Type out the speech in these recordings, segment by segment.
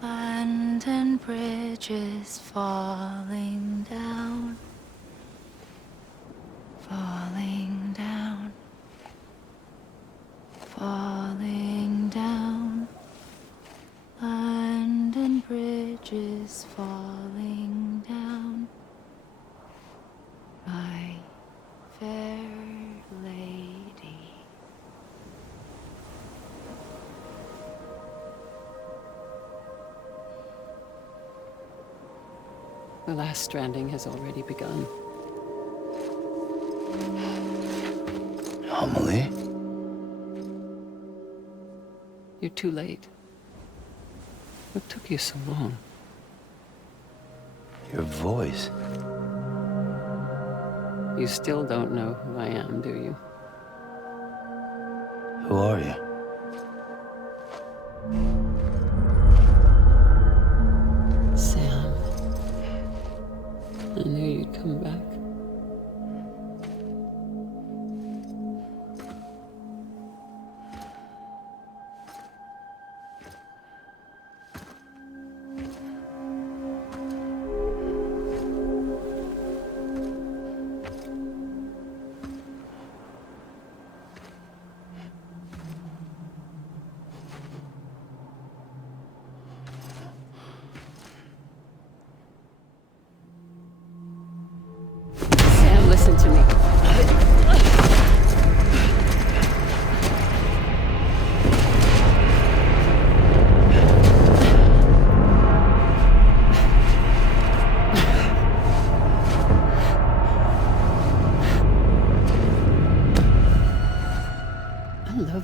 Abandoned bridges falling down, falling down, falling down. Abandoned bridges falling down, my fair lady. The last stranding has already begun. Amelie? You're too late. What took you so long? Your voice. You still don't know who I am, do you? Who are you? Sam. I knew you'd come back.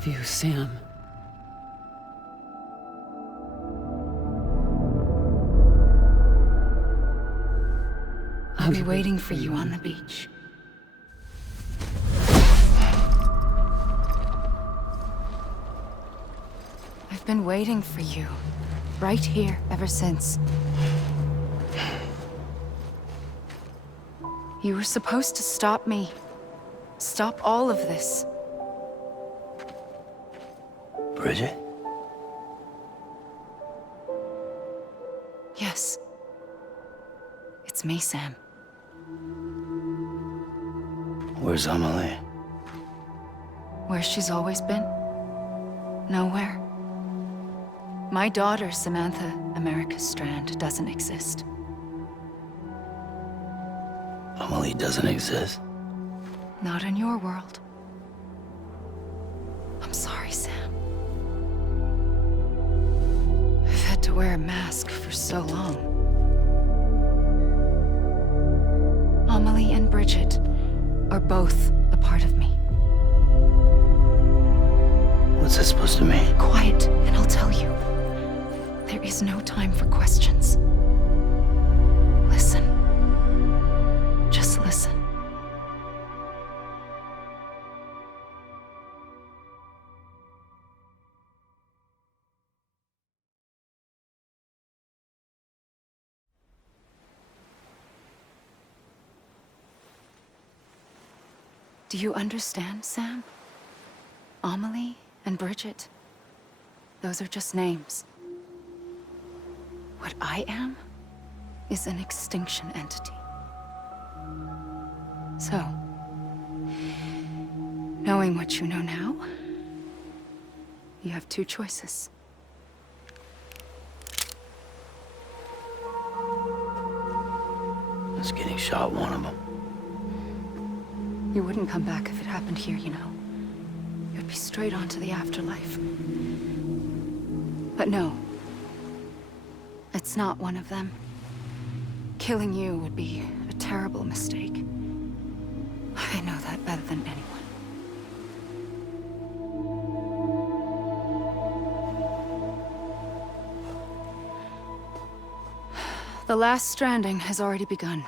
love you, Sam. I'll be waiting for you on the beach. I've been waiting for you, right here, ever since. You were supposed to stop me. Stop all of this. Bridget? Yes. It's me, Sam. Where's Amelie? Where she's always been. Nowhere. My daughter, Samantha America Strand, doesn't exist. Amelie doesn't exist? Not in your world. I'm sorry, Sam. I've had to wear a mask for so long. Amelie and Bridget are both a part of me. What's that supposed to mean? Quiet, and I'll tell you. There is no time for questions. Listen. Just listen. Do you understand, Sam? Amelie and Bridget, those are just names. What I am is an extinction entity. So, knowing what you know now, you have two choices. Is getting shot one of them? You wouldn't come back if it happened here, you know. You'd be straight on to the afterlife. But no. It's not one of them. Killing you would be a terrible mistake. I know that better than anyone. The last stranding has already begun.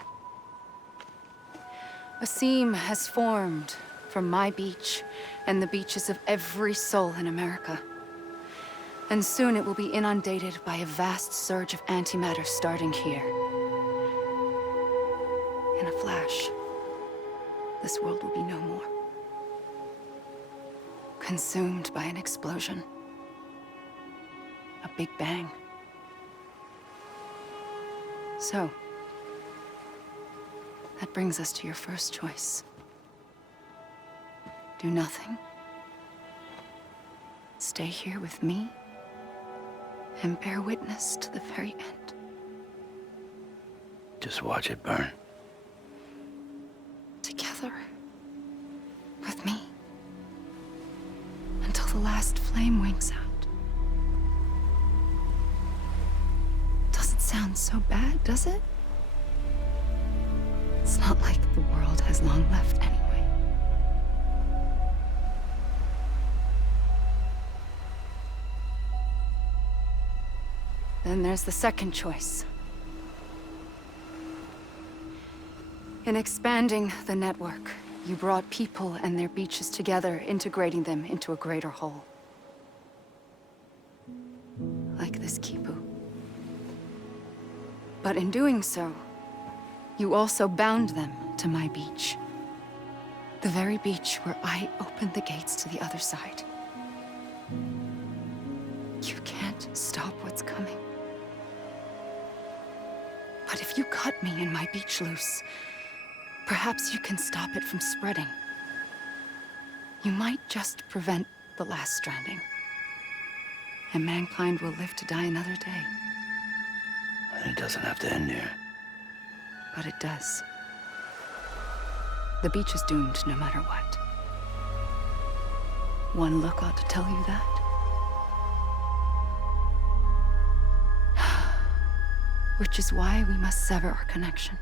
A seam has formed from my beach and the beaches of every soul in America. And soon it will be inundated by a vast surge of antimatter starting here. In a flash, this world will be no more. Consumed by an explosion. A big bang. So, that brings us to your first choice. Do nothing. Stay here with me and bear witness to the very end. Just watch it burn. Together. With me. Until the last flame winks out. Doesn't sound so bad, does it? It's not like the world has long left anyway. Then there's the second choice. In expanding the network, you brought people and their beaches together, integrating them into a greater whole. Like this Kipu. But in doing so, you also bound them to my beach. The very beach where I opened the gates to the other side. You can't stop what's coming. But if you cut me and my beach loose, perhaps you can stop it from spreading. You might just prevent the last stranding. And mankind will live to die another day. And it doesn't have to end here. But it does. The beach is doomed no matter what. One look ought to tell you that. Which is why we must sever our connection.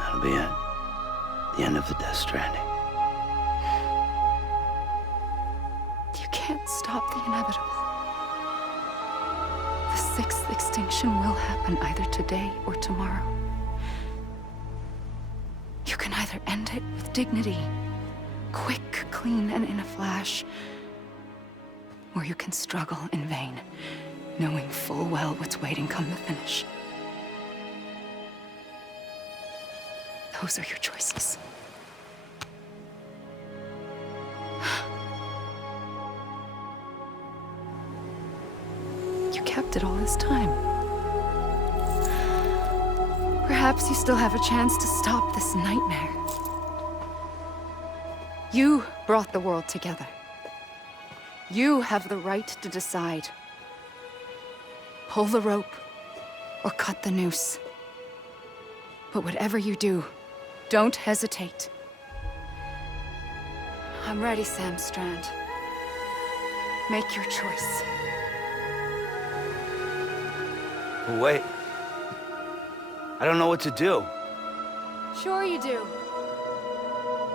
That'll be it. The end of the Death Stranding. can't stop the inevitable. The sixth extinction will happen either today or tomorrow. You can either end it with dignity, quick, clean, and in a flash, or you can struggle in vain, knowing full well what's waiting come the finish. Those are your choices. You kept it all this time. Perhaps you still have a chance to stop this nightmare. You brought the world together. You have the right to decide. Pull the rope or cut the noose. But whatever you do, don't hesitate. I'm ready, Sam Strand. Make your choice. But wait. I don't know what to do. Sure you do.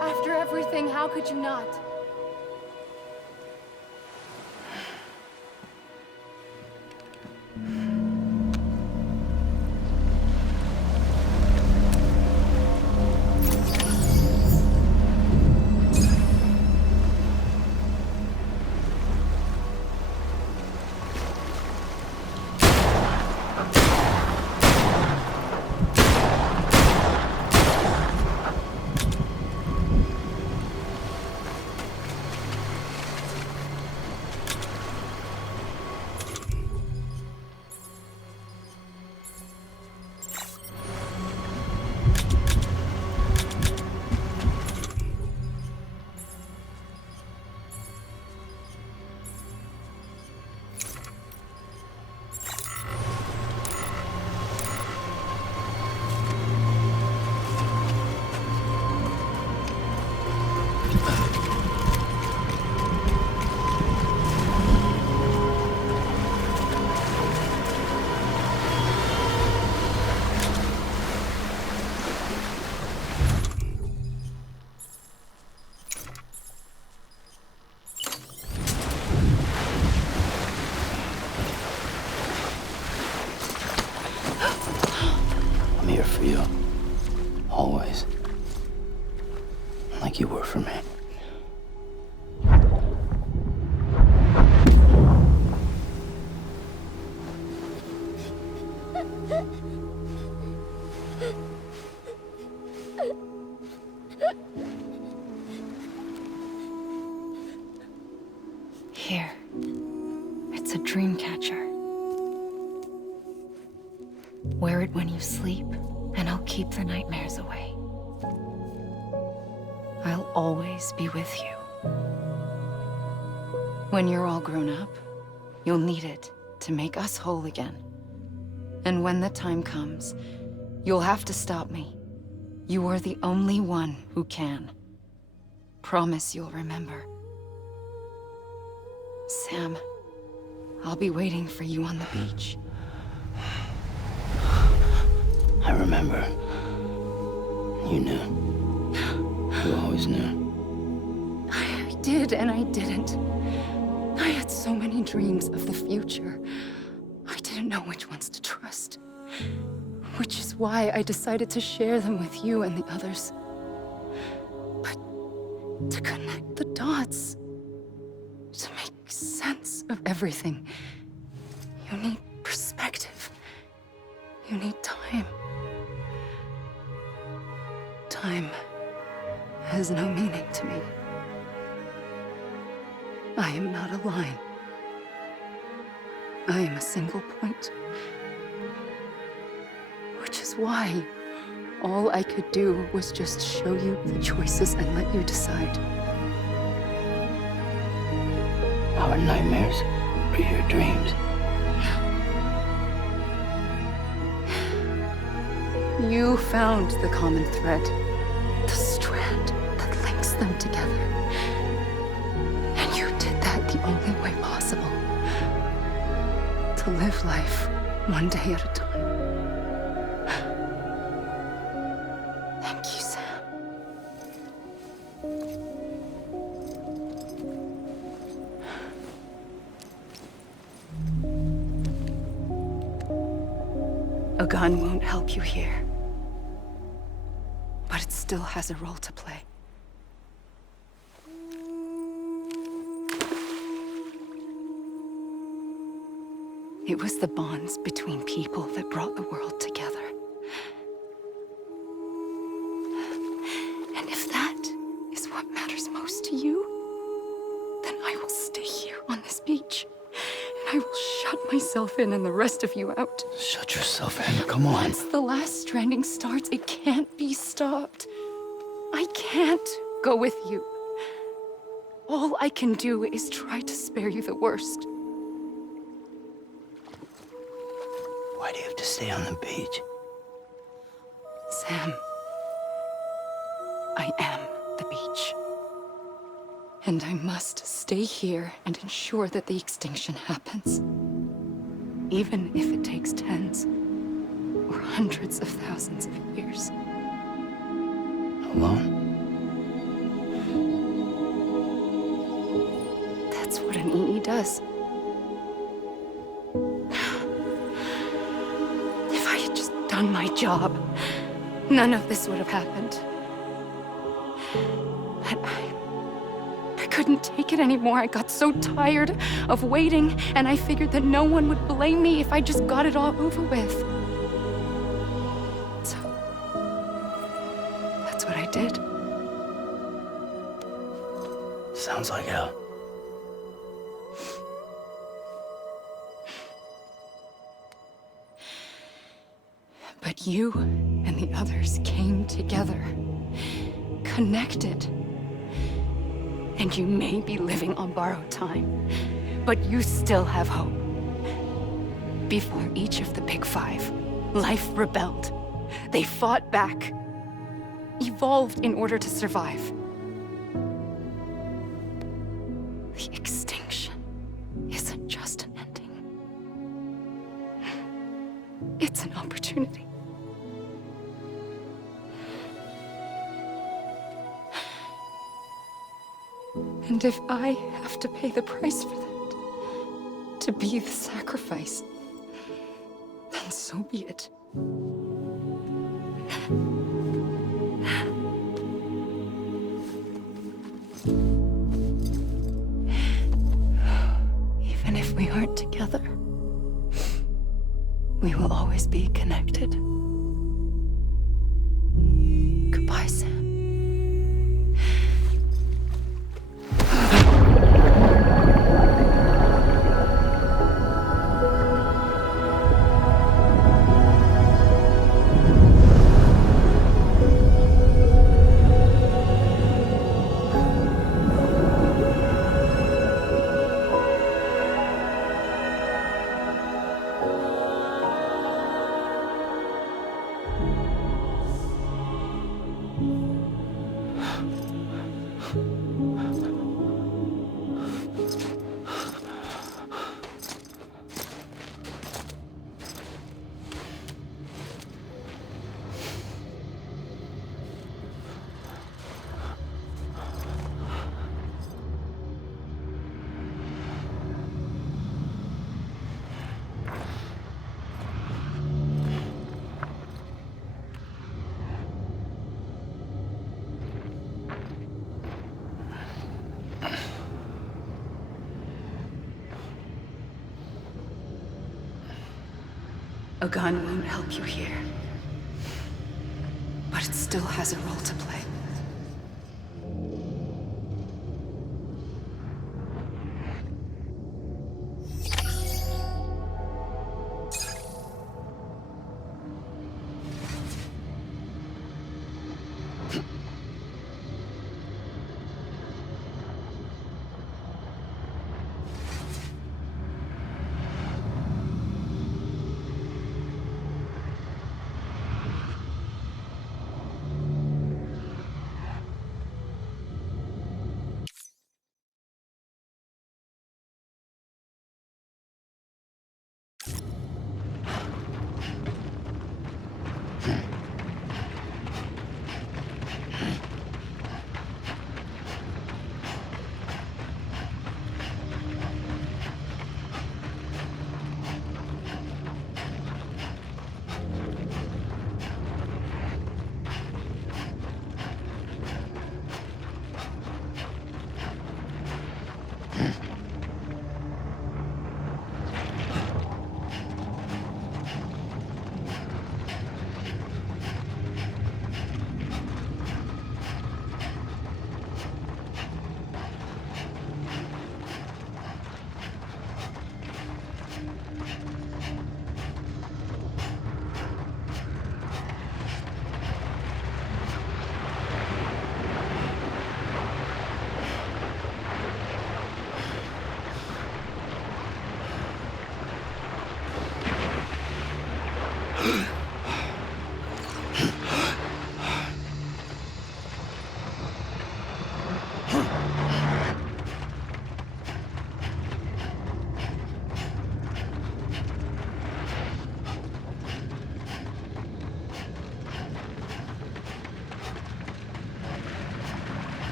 After everything, how could you not? I'm here for you. Always. Like you were for me. Here. It's a dream catcher. Wear it when you sleep, and I'll keep the nightmares away. I'll always be with you. When you're all grown up, you'll need it to make us whole again. And when the time comes, you'll have to stop me. You are the only one who can. Promise you'll remember. Sam, I'll be waiting for you on the beach. I remember. You knew. You always knew. I did and I didn't. I had so many dreams of the future. I didn't know which ones to trust. Which is why I decided to share them with you and the others. But to connect the dots, to make sense of everything, you need perspective. You need time. Time has no meaning to me. I am not a line. I am a single point. Which is why all I could do was just show you the choices and let you decide. Our nightmares are your dreams. You found the common thread, the strand that links them together. And you did that the only way possible. To live life one day at a time. Thank you, Sam. gun won't help you here. But it still has a role to play. It was the bonds between people that brought the world together. And if that is what matters most to you, then I will stay here on this beach. And I will shut myself in and the rest of you out. Shut yourself in, come on. Once the last stranding starts, it can't be stopped. I can't go with you. All I can do is try to spare you the worst. Why do you have to stay on the beach? Sam, I am the beach. And I must stay here and ensure that the extinction happens. Even if it takes tens or hundreds of thousands of years. Alone? That's what an EE does. If I had just done my job, none of this would have happened. But I couldn't take it anymore. I got so tired of waiting, and I figured that no one would blame me if I just got it all over with. So, that's what I did. Sounds like hell. But you and the others came together, connected. And you may be living on borrowed time, but you still have hope. Before each of the Big Five, life rebelled. They fought back, evolved in order to survive. The extinction isn't just an ending. It's an opportunity. And if I have to pay the price for that, to be the sacrifice, then so be it. Even if we aren't together, we will always be connected. Goodbye, Sam. A gun won't help you here. But it still has a role to play.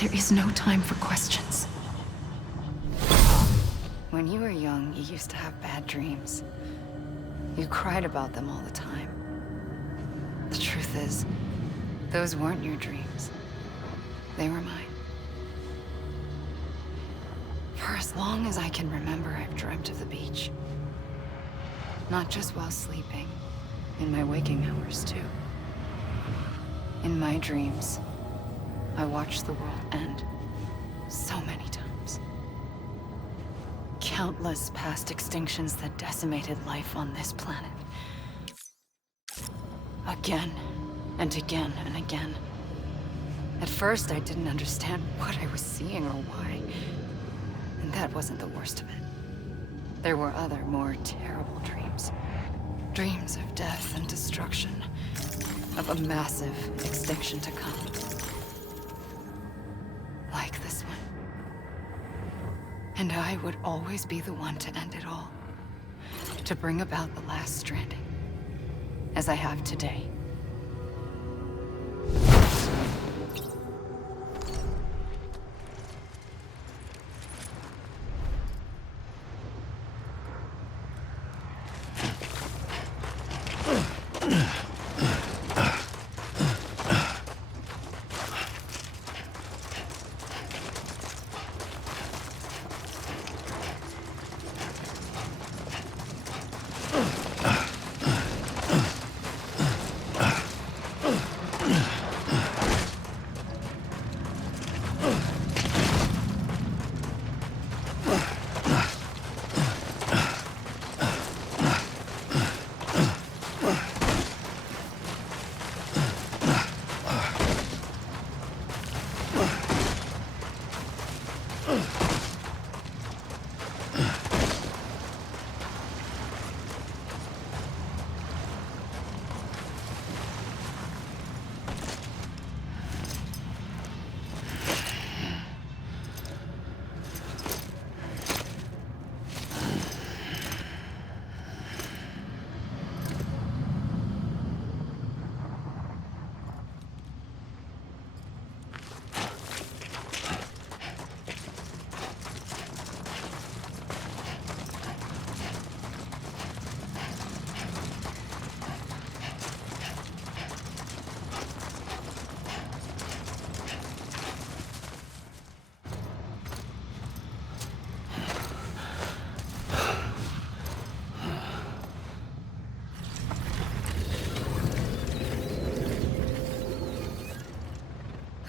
There is no time for questions. When you were young, you used to have bad dreams. You cried about them all the time. The truth is, those weren't your dreams. They were mine. For as long as I can remember, I've dreamt of the beach. Not just while sleeping, in my waking hours too. In my dreams, I watched the world end so many times. Countless past extinctions that decimated life on this planet. Again, and again, and again. At first, I didn't understand what I was seeing or why. And that wasn't the worst of it. There were other, more terrible dreams. Dreams of death and destruction. Of a massive extinction to come. Like this one. And I would always be the one to end it all. To bring about the last stranding. As I have today.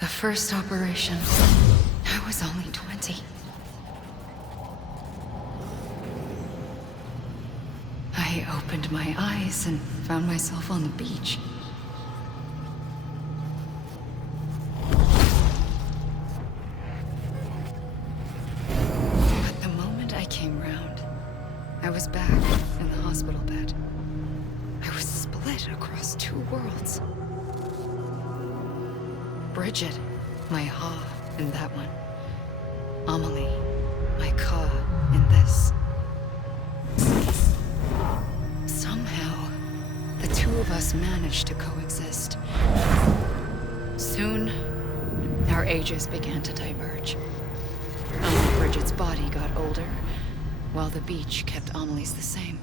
The first operation, I was only 20. I opened my eyes and found myself on the beach. But the moment I came round, I was back in the hospital bed. I was split across two worlds. Bridget, my Ha in that one. Amelie, my Ka in this. Somehow, the two of us managed to coexist. Soon, our ages began to diverge. Bridget's body got older, while the beach kept Amelie's the same.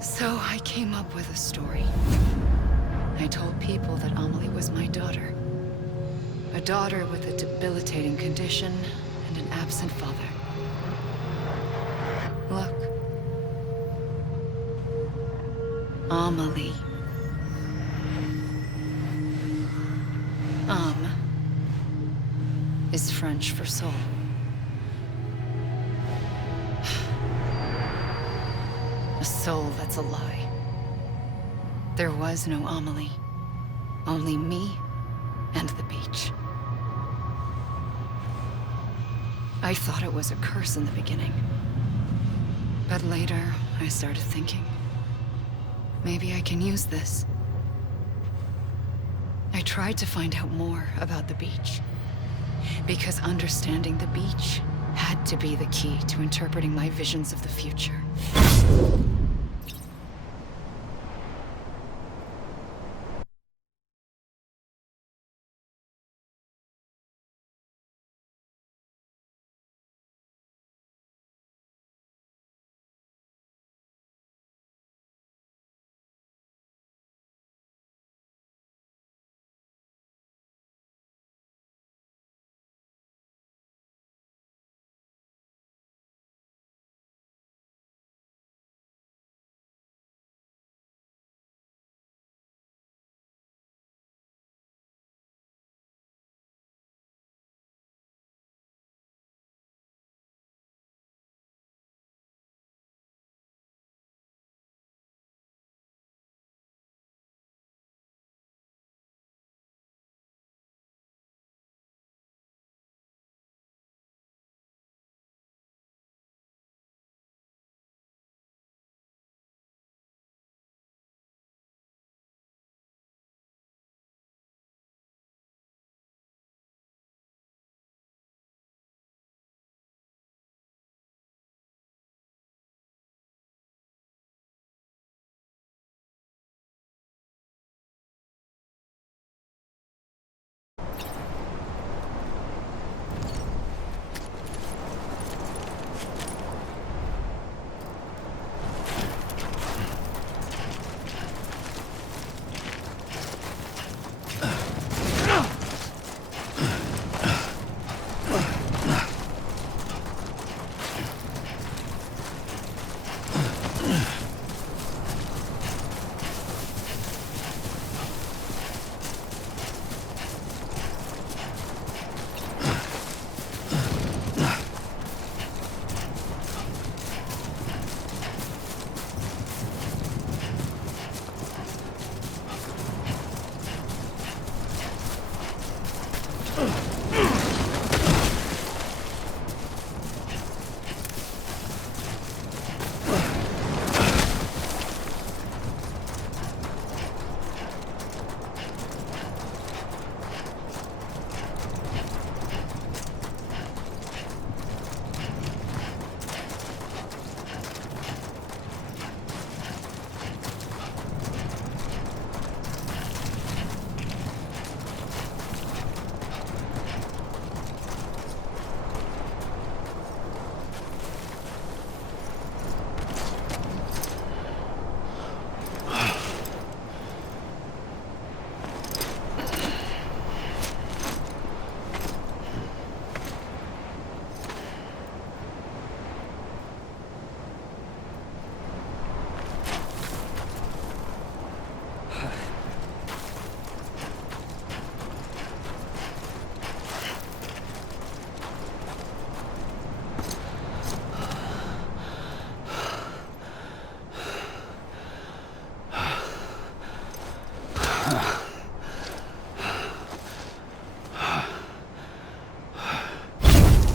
So I came up with a story. I told people that Amelie was my daughter. A daughter with a debilitating condition and an absent father. Look. Amelie. Is French for soul. A soul that's a lie. There was no Amelie. Only me and the beach. I thought it was a curse in the beginning. But later, I started thinking, maybe I can use this. I tried to find out more about the beach. Because understanding the beach had to be the key to interpreting my visions of the future.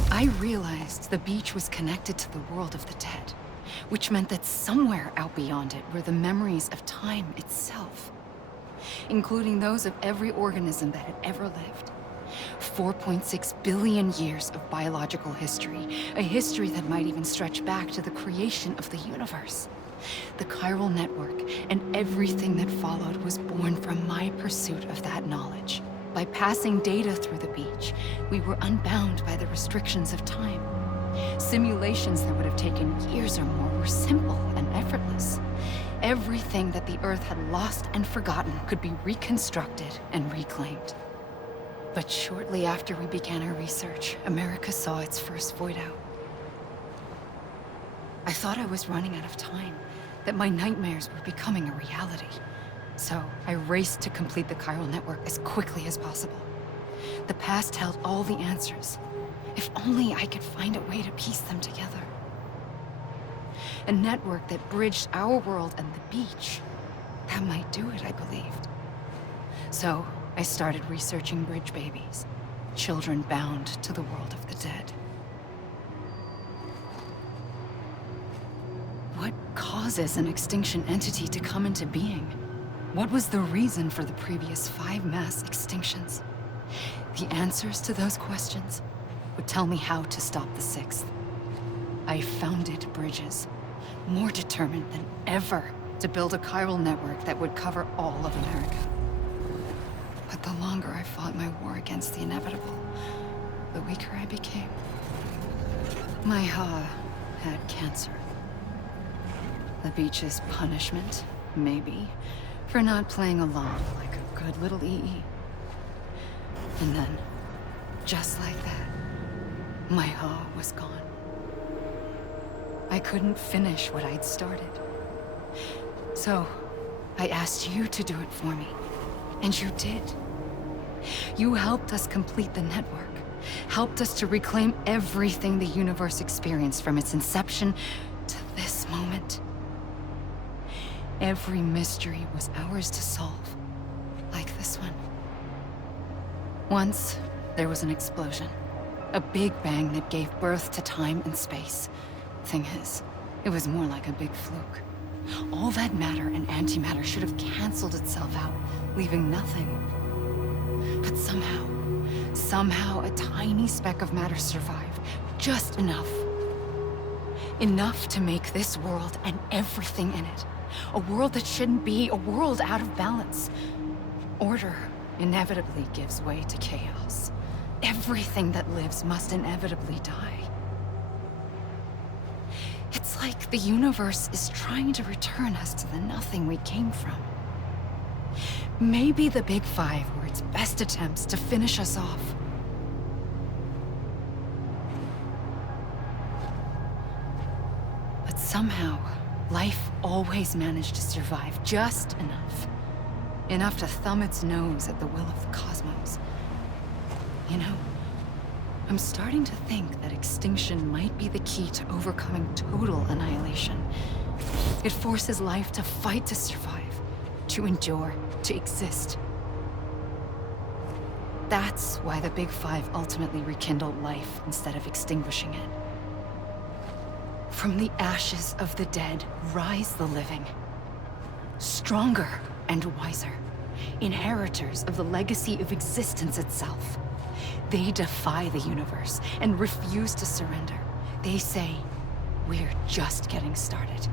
I realized the beach was connected to the world of the dead, which meant that somewhere out beyond it were the memories of time itself, including those of every organism that had ever lived. 4.6 billion years of biological history, a history that might even stretch back to the creation of the universe. The chiral network and everything that followed was born from my pursuit of that knowledge. By passing data through the beach, we were unbound by the restrictions of time. Simulations that would have taken years or more were simple and effortless. Everything that the Earth had lost and forgotten could be reconstructed and reclaimed. But shortly after we began our research, America saw its first void out. I thought I was running out of time, that my nightmares were becoming a reality. So I raced to complete the chiral network as quickly as possible. The past held all the answers. If only I could find a way to piece them together. A network that bridged our world and the beach. That might do it, I believed. So I started researching bridge babies, children bound to the world of the dead. What causes an extinction entity to come into being? What was the reason for the previous 5 mass extinctions? The answers to those questions would tell me how to stop the 6th. I founded bridges, more determined than ever to build a chiral network that would cover all of America. But the longer I fought my war against the inevitable, the weaker I became. My Ha had cancer. The beach's punishment, maybe, for not playing along like a good little EE. And then, just like that, my Ha was gone. I couldn't finish what I'd started. So, I asked you to do it for me. And you did. You helped us complete the network. Helped us to reclaim everything the universe experienced from its inception to this moment. Every mystery was ours to solve, like this one. Once, there was an explosion. A big bang that gave birth to time and space. Thing is, it was more like a big fluke. All that matter and antimatter should have canceled itself out, leaving nothing. But somehow a tiny speck of matter survived. Just enough. Enough to make this world and everything in it. A world that shouldn't be, a world out of balance. Order inevitably gives way to chaos. Everything that lives must inevitably die. It's like the universe is trying to return us to the nothing we came from. Maybe the Big Five were its best attempts to finish us off. But somehow, life always managed to survive just enough. Enough to thumb its nose at the will of the cosmos. You know, I'm starting to think that extinction might be the key to overcoming total annihilation. It forces life to fight to survive, to endure, to exist. That's why the Big Five ultimately rekindled life instead of extinguishing it. From the ashes of the dead rise the living. Stronger and wiser. Inheritors of the legacy of existence itself. They defy the universe and refuse to surrender. They say, we're just getting started.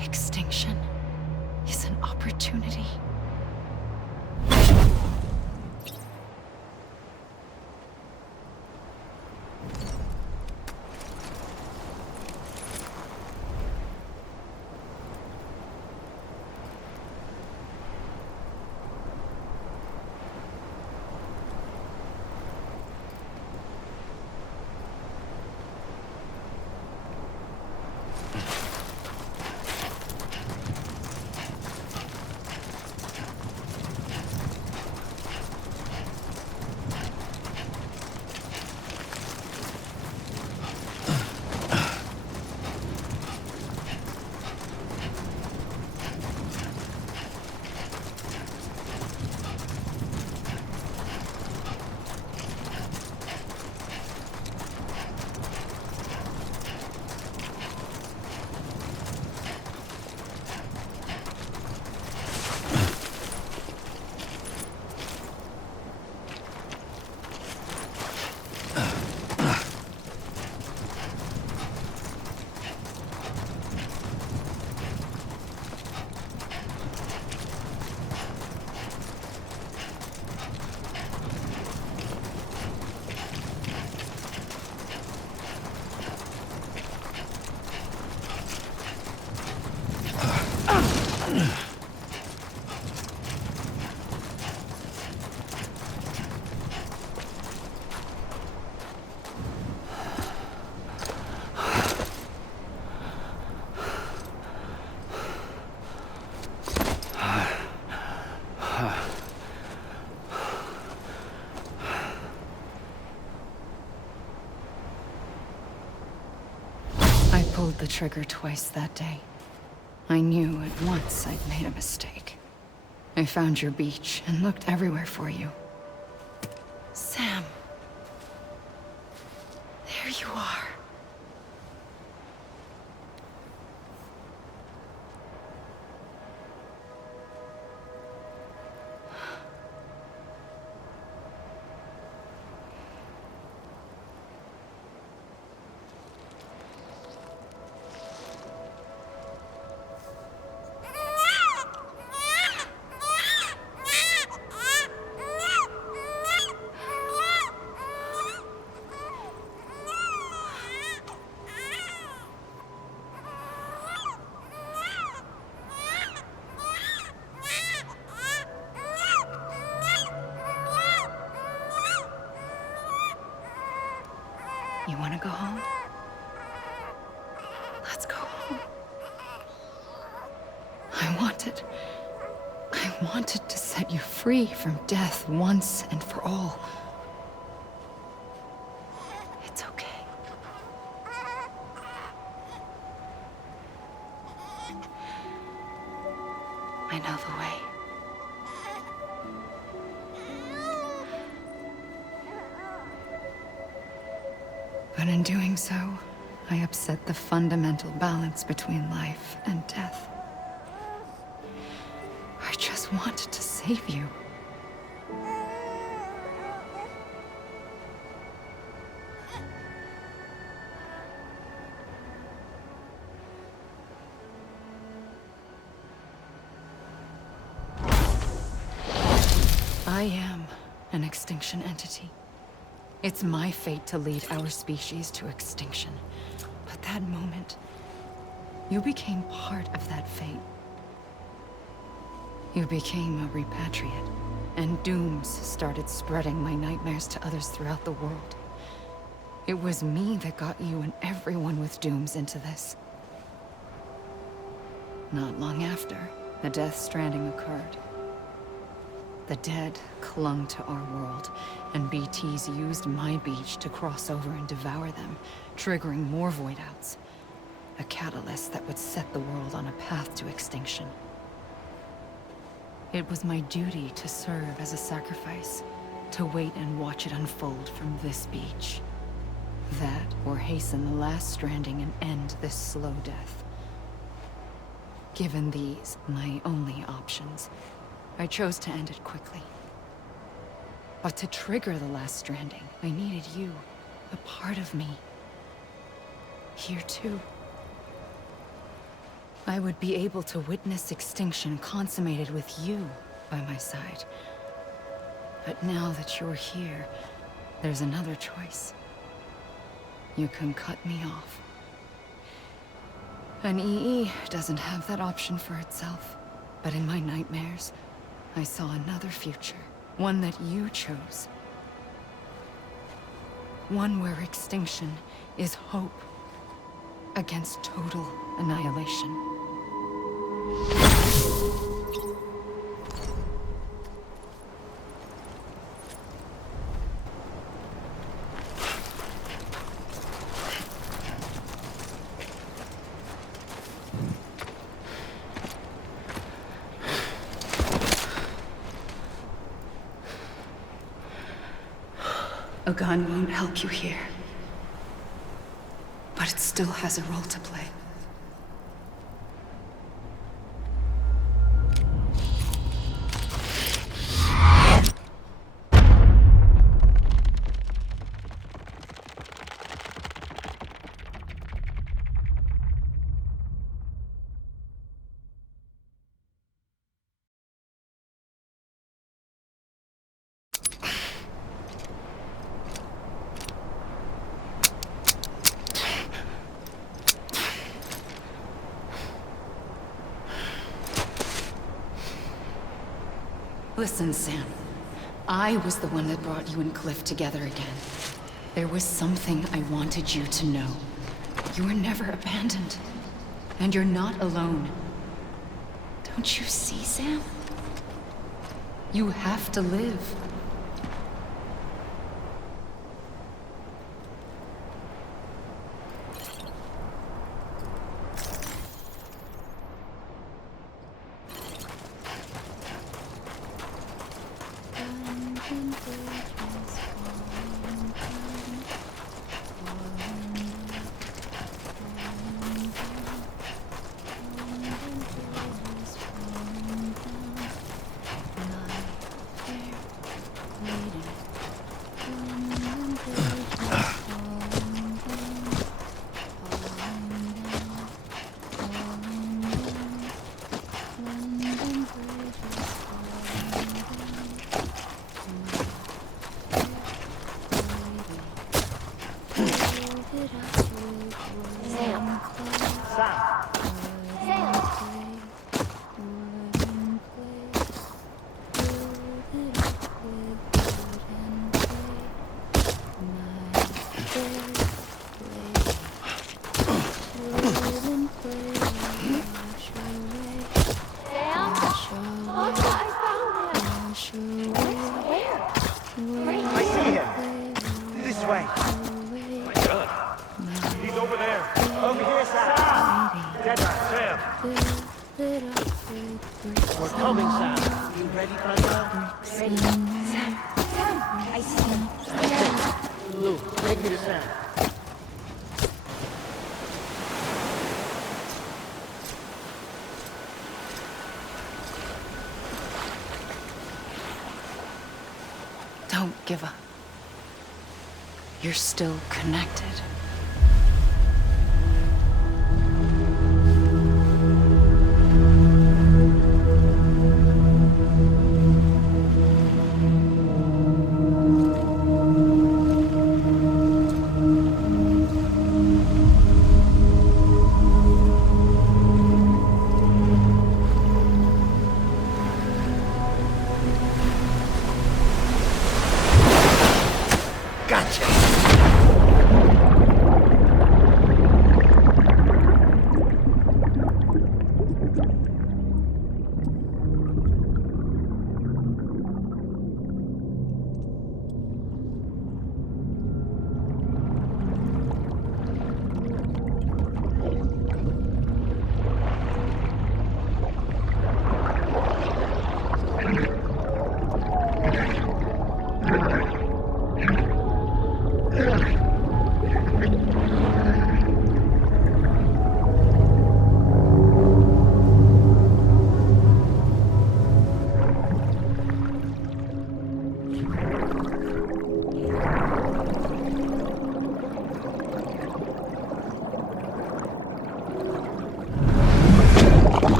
Extinction is an opportunity. I pulled the trigger twice that day. I knew at once I'd made a mistake. I found your beach and looked everywhere for you. Sam. There you are. You want to go home? Let's go home. I wanted to set you free from death once and for all. It's okay. I know the way. But in doing so, I upset the fundamental balance between life and death. I just wanted to save you. I am an extinction entity. It's my fate to lead our species to extinction. But that moment, you became part of that fate. You became a repatriate, and dooms started spreading my nightmares to others throughout the world. It was me that got you and everyone with dooms into this. Not long after, the Death Stranding occurred. The dead clung to our world, and BTs used my beach to cross over and devour them, triggering more void outs. A catalyst that would set the world on a path to extinction. It was my duty to serve as a sacrifice, to wait and watch it unfold from this beach. That, or hasten the last stranding and end this slow death. Given these, my only options, I chose to end it quickly. But to trigger the last stranding, I needed you, a part of me. Here too. I would be able to witness extinction consummated with you by my side. But now that you're here, there's another choice. You can cut me off. An EE doesn't have that option for itself. But in my nightmares, I saw another future. One that you chose. One where extinction is hope against total annihilation. A gun won't help you here. But it still has a role to play. Listen, Sam. I was the one that brought you and Cliff together again. There was something I wanted you to know. You were never abandoned. And you're not alone. Don't you see, Sam? You have to live. Don't give up. You're still connected. Gotcha!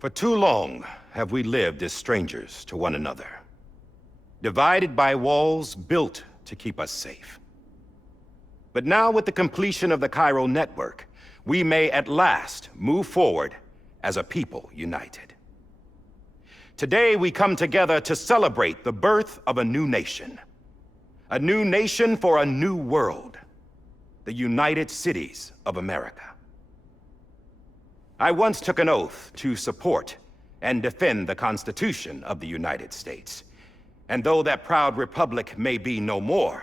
For too long have we lived as strangers to one another, divided by walls built to keep us safe. But now, with the completion of the Cairo network, we may at last move forward as a people united. Today, we come together to celebrate the birth of a new nation. A new nation for a new world. The United Cities of America. I once took an oath to support and defend the Constitution of the United States. And though that proud republic may be no more,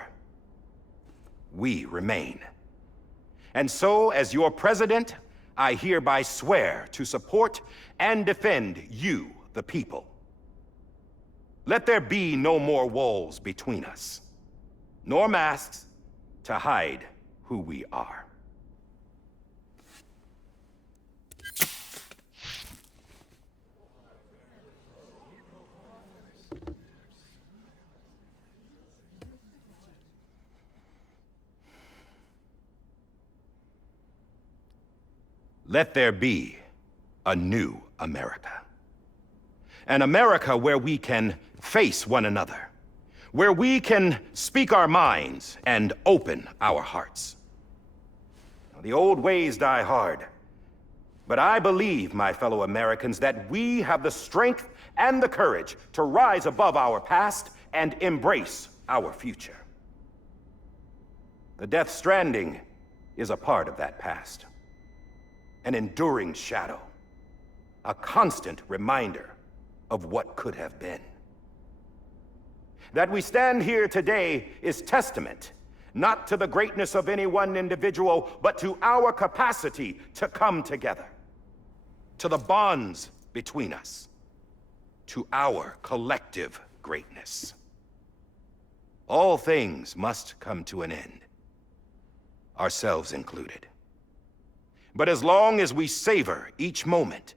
we remain. And so, as your president, I hereby swear to support and defend you, the people. Let there be no more walls between us, nor masks to hide who we are. Let there be a new America. An America where we can face one another, where we can speak our minds and open our hearts. The old ways die hard, but I believe, my fellow Americans, that we have the strength and the courage to rise above our past and embrace our future. The Death Stranding is a part of that past. An enduring shadow, a constant reminder of what could have been. That we stand here today is testament, not to the greatness of any one individual, but to our capacity to come together, to the bonds between us, to our collective greatness. All things must come to an end, ourselves included. But as long as we savor each moment,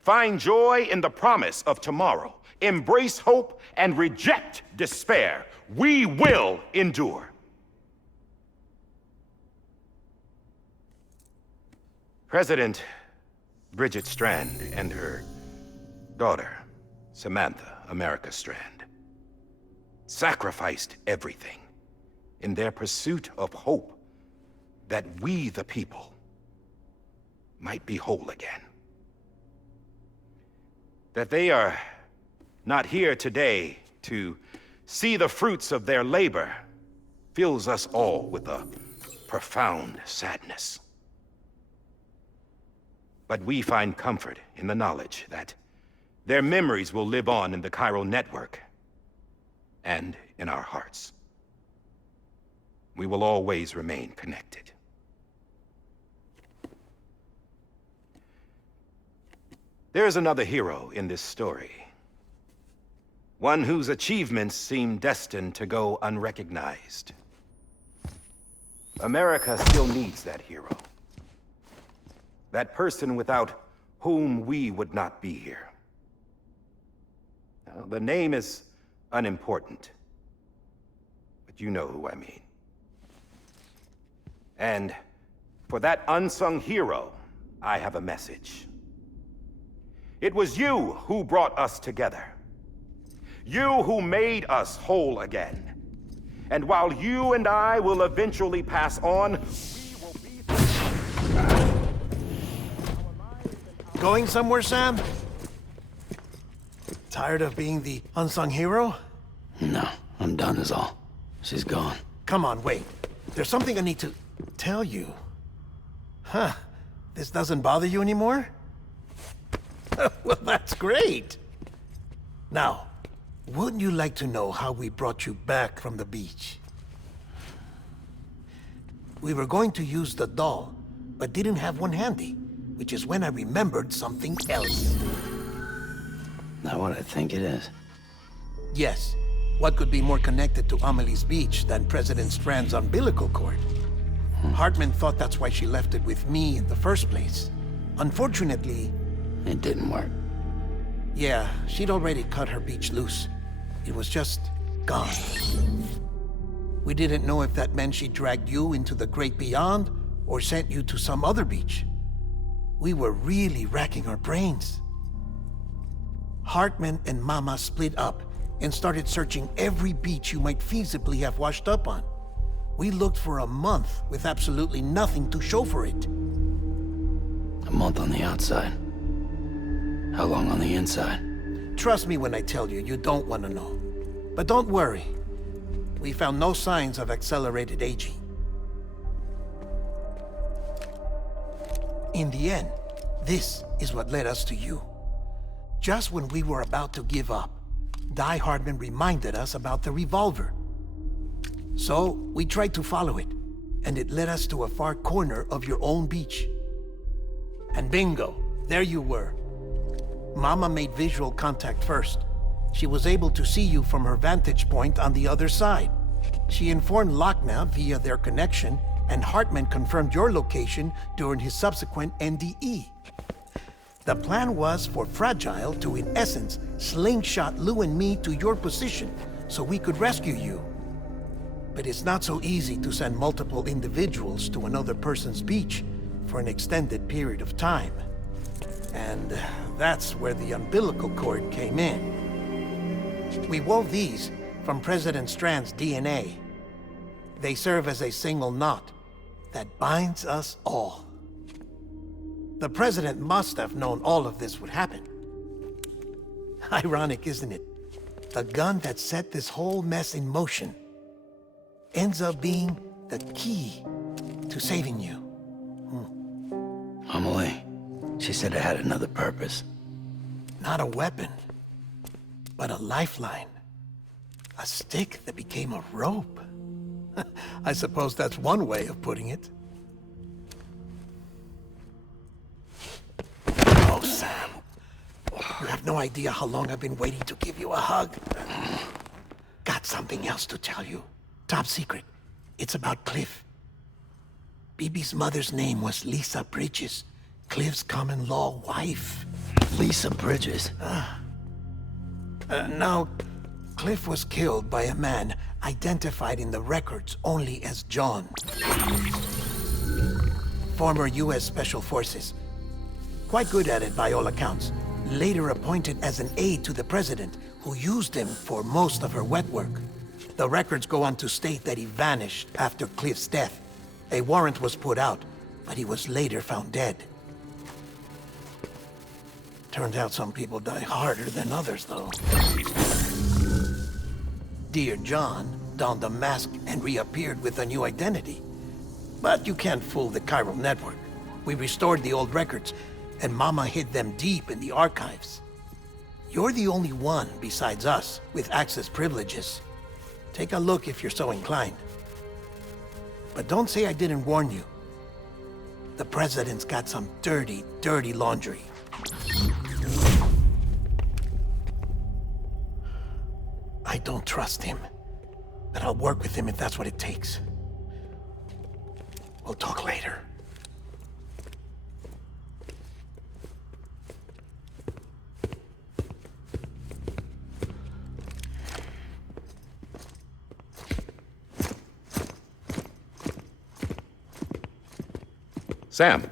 find joy in the promise of tomorrow, embrace hope, and reject despair, we will endure. President Bridget Strand and her daughter, Samantha America Strand, sacrificed everything in their pursuit of hope that we, the people, might be whole again. That they are not here today to see the fruits of their labor fills us all with a profound sadness. But we find comfort in the knowledge that their memories will live on in the Cairo network and in our hearts. We will always remain connected. There is another hero in this story. One whose achievements seem destined to go unrecognized. America still needs that hero. That person without whom we would not be here. Now, the name is unimportant, but you know who I mean. And for that unsung hero, I have a message. It was you who brought us together. You who made us whole again. And while you and I will eventually pass on, we will be... Going somewhere, Sam? Tired of being the unsung hero? No, I'm done is all. She's gone. Come on, wait. There's something I need to tell you. Huh. This doesn't bother you anymore? Well, that's great. Now, wouldn't you like to know how we brought you back from the beach? We were going to use the doll, but didn't have one handy, which is when I remembered something else. Not what I think it is. Yes. What could be more connected to Amelie's beach than President Strand's umbilical cord? Hartman thought that's why she left it with me in the first place. Unfortunately... It didn't work. Yeah, she'd already cut her beach loose. It was just gone. We didn't know if that meant she dragged you into the great beyond or sent you to some other beach. We were really racking our brains. Hartman and Mama split up and started searching every beach you might feasibly have washed up on. We looked for a month with absolutely nothing to show for it. A month on the outside. How long on the inside? Trust me when I tell you, you don't want to know. But don't worry. We found no signs of accelerated aging. In the end, this is what led us to you. Just when we were about to give up, Die Hardman reminded us about the revolver. So, we tried to follow it, and it led us to a far corner of your own beach. And bingo, there you were. Mama made visual contact first. She was able to see you from her vantage point on the other side. She informed Lochna via their connection, and Hartman confirmed your location during his subsequent NDE. The plan was for Fragile to, in essence, slingshot Lou and me to your position so we could rescue you. But it's not so easy to send multiple individuals to another person's beach for an extended period of time. And that's where the umbilical cord came in. We wove these from President Strand's DNA. They serve as a single knot that binds us all. The President must have known all of this would happen. Ironic, isn't it? The gun that set this whole mess in motion ends up being the key to saving you. Amelie, she said it had another purpose. Not a weapon, but a lifeline. A stick that became a rope. I suppose that's one way of putting it. Oh, Sam. You have no idea how long I've been waiting to give you a hug. Got something else to tell you. Top secret. It's about Cliff. Bibi's mother's name was Lisa Bridges, Cliff's common-law wife. Lisa Bridges? Now, Cliff was killed by a man identified in the records only as John. Former U.S. Special Forces. Quite good at it by all accounts. Later appointed as an aide to the president, who used him for most of her wet work. The records go on to state that he vanished after Cliff's death. A warrant was put out, but he was later found dead. Turns out some people die harder than others, though. Dear John donned a mask and reappeared with a new identity. But you can't fool the chiral network. We restored the old records, and Mama hid them deep in the archives. You're the only one, besides us, with access privileges. Take a look if you're so inclined. But don't say I didn't warn you. The president's got some dirty, dirty laundry. I don't trust him, but I'll work with him if that's what it takes. We'll talk later. Sam.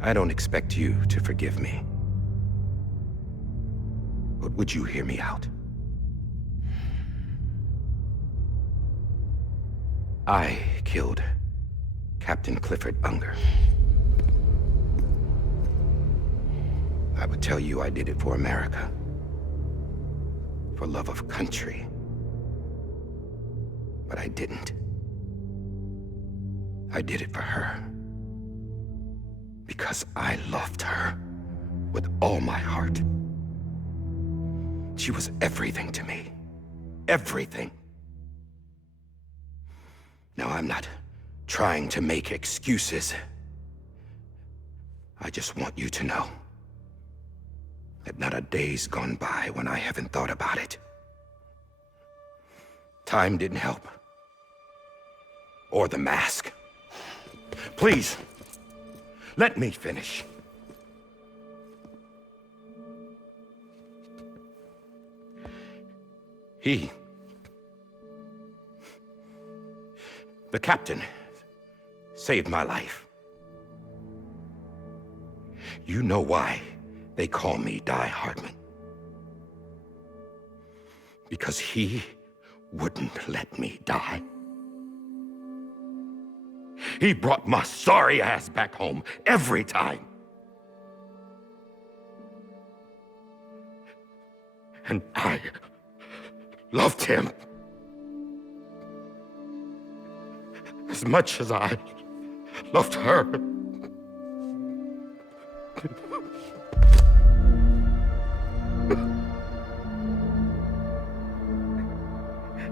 I don't expect you to forgive me. But would you hear me out? I killed Captain Clifford Unger. I would tell you I did it for America. For love of country. But I didn't. I did it for her. Because I loved her with all my heart. She was everything to me. Everything. Now, I'm not trying to make excuses. I just want you to know that not a day's gone by when I haven't thought about it. Time didn't help. Or the mask. Please, let me finish. The captain saved my life. You know why they call me Die Hardman. Because he wouldn't let me die. He brought my sorry ass back home every time. And I loved him as much as I loved her.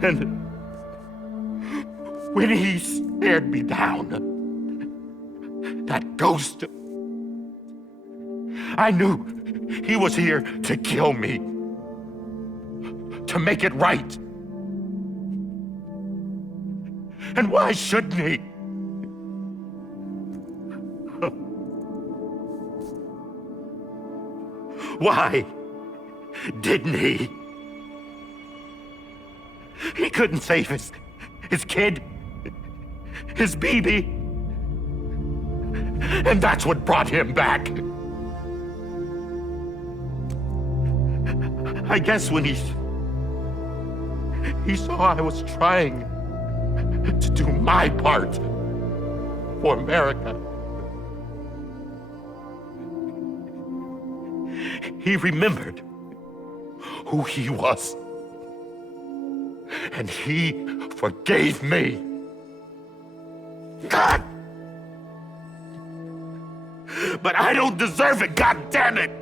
And when he stared me down, that ghost, I knew he was here to kill me, to make it right. And why shouldn't he? Why didn't he? He couldn't save his kid, his baby. And that's what brought him back. I guess when he saw I was trying to do my part for America, he remembered who he was. And he forgave me. God! But I don't deserve it, God damn it!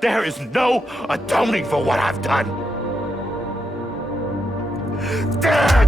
There is no atoning for what I've done. God!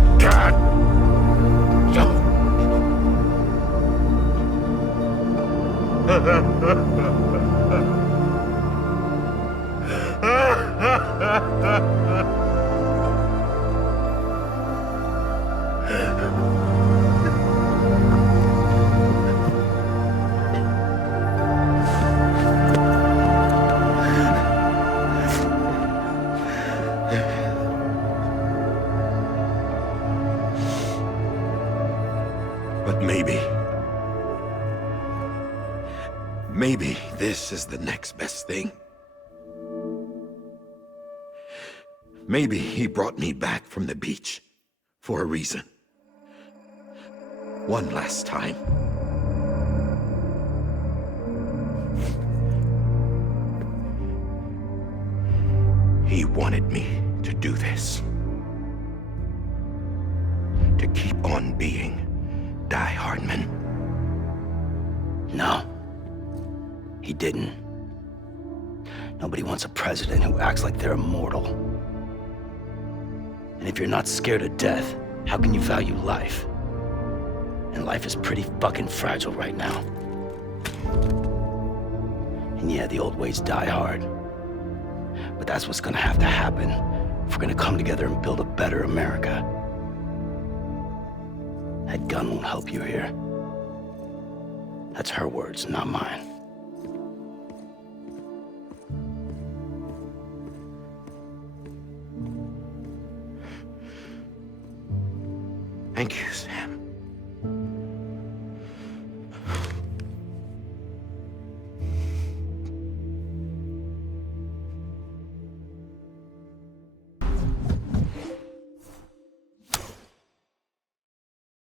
But maybe this is the next best thing. Maybe he brought me back from the beach for a reason. One last time. He wanted me to do this. To keep on being Die Hardman. No, he didn't. Nobody wants a president who acts like they're immortal. And if you're not scared of death, how can you value life? And life is pretty fucking fragile right now. And yeah, the old ways die hard. But that's what's gonna have to happen if we're gonna come together and build a better America. That gun won't help you here. That's her words, not mine. Thank you, Sam.